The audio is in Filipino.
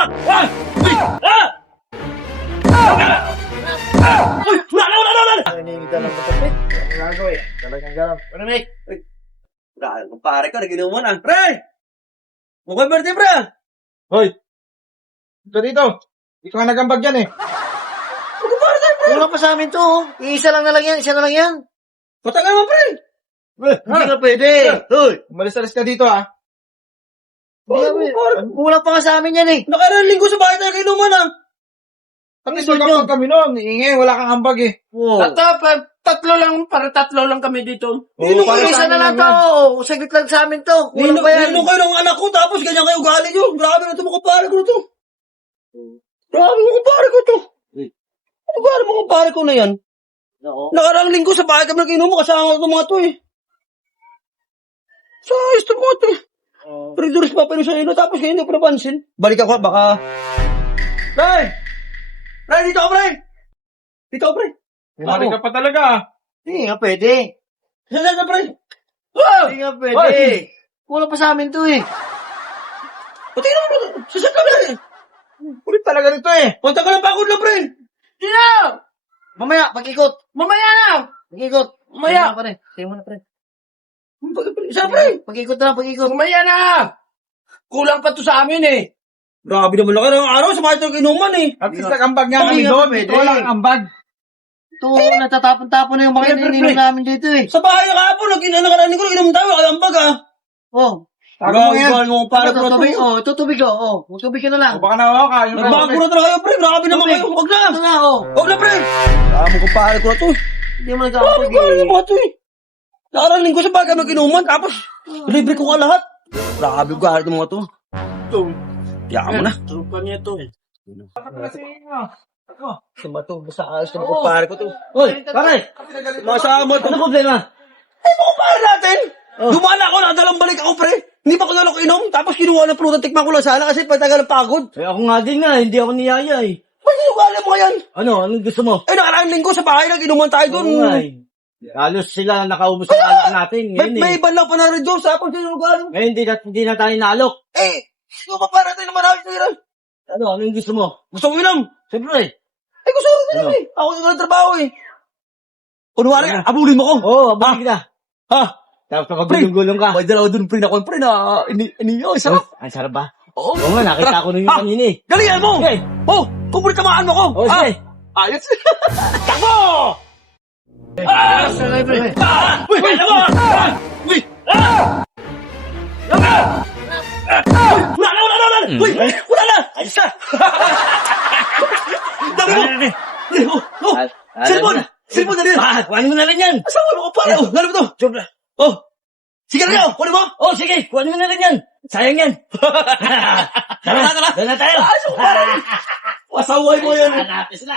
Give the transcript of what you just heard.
Uy! Uy! Wala! Nanginginig ka ng kapatid. Ang gagawin. Talagang gano'n. Ano, Mick? Uy! Wala, kumpare ka, naginuman ah. Pre! Mukhang birthday, pre! Hoy! Ito dito. Ikaw nga nagambag yan eh. Kumpare tayo, pre! Wala pa sa amin to. Isa lang na lang yan. Isa na lang yan. Patagal mo, pre! Hindi na pwede. Hoy. Umalis-alis ka dito ah. Hindi wala pa nga sa amin yan eh. Nakaraan linggo sa bahay tayo kinuman ah. At least magkapag kami noon. Iingay, wala kang ambag eh. Oh. Tatlo lang kami dito. Ninong para kayo, sa isa na amin lang lang to. Saglit lang sa amin to. Kulang pa yan. Ninong kayo ng anak ko, tapos ganyan kayo ugali nyo. Grabe na ito mga kumpare ko na to. Grabe mga kumpare ko to. Ano ba mga kumpare ko na yan? Oo. Nakarang linggo sa bahay kami naginuman, kasama ko itong mga to eh. Sa ito mga to eh. Pariduris pa pero sa ilo, tapos kayo hindi ko napansin. Balik ako, baka... Pre! Pre, dito ako, pre! Dito ako, pre! Bumalik ka pa talaga ah. Hindi nga pwede. Saan na, pre? Hindi nga pwede. Hoy. Wala pa sa amin to eh. Pati na, pre! Saan ka, pre? Ulit talaga nito eh. Punta ka ng pagod na, pre! Sino? Mamaya, pag-ikot. Mamaya na! Pag-ikot. Mamaya. Sayo mo na, pre. Saan, pre? Pag-ikot na, pag-ikot. Mamaya na! Kulang pa to sa amin eh. Grabe naman lang ng araw, sa bahay tayo kinuman eh. At least nagambag nga kami Hindi nga doon. pwede. Ito lang ang ambag. Ito, natatapon-tapon na yung mga Pre, ininom namin dito eh. Sa bahay na kahapon, nakaraan ko, naginom tayo, kalambag ah. Oh. Tago mo yan. Grabe mga kumpare ko na to. Tubig, oh. Ito tubig, oh. Oh, tubig ka na lang. O baka nawawa ka. Yung Nagbago na talaga kayo, pre. Grabe naman Tubig. kayo. Huwag na. Ito na, oh. Huwag na, pre. Grabe mga kumpare ko na to. Hindi mo Grabe nagkakapag kumpare ko na to eh. Nakaraan linggo sa bahay kami kinuman, tapos libre ko ka lahat. Grabe ko kahit mga to. Kaya mo na. Trupa niya to eh. Sama to, basta ayos ng kumpare ko to. Hoy, pare. Masama to. Ano problema? Eh, mga kumpare natin. Dumaan ako, nadalang balik ako, pre. Hindi pa ko nalok inom, tapos kinuha ng prutan, tikman ko lang sana kasi patagal ng pagod. Eh, ako nga din nga. Hindi ako niyaya eh. Ba't sinugali mo yan? Ano? Anong gusto mo? Eh, nakaraan linggo sa bahay na inuman tayo doon. Oo nga eh. Halos sila nakaubos sa alak natin. May, Ngayon may eh. iba lang pa na rin doon, tapos sinugali mo. Ngayon hindi na tayo naalok. Eh, sino pa para tayo naman namin tira? Ano? Anong gusto mo? Gusto ko inom. Siyempre. Eh, gusto ko rin inom eh. Ako yung walang trabaho eh. Kunwari, abulin mo ko. Oo, abang kita. Ha? Tapos kapag gulong-gulong ka. May dalawa doon, pre, na pre na iniyo. Sarap. Ang sarap ba? Oo. Oo nga, nakita ko na yung Ah! kanina eh. Galingan mo! Okay. Oh, kumpuli tamaan mo ko! Oh, sige. Ayos! Takbo! Ah! Siyempre. Ah! Uy! Kaya mo! Ah! Uy! Ah! Wala na! Uy! Wala na! Ayos na! Dami mo! Oh! Cellphone! Cellphone na rin! Kuhanin mo na lang yan. Asawa mo ko pala! Oh! Galing mo to! Sobra. Oh! Sige na kayo! Kunin mo! Oh, sige. Kuhanin mo na lang yan. Sayang yan. Tara! Doon na tayo. Asaway mo yan! Hanapin sila.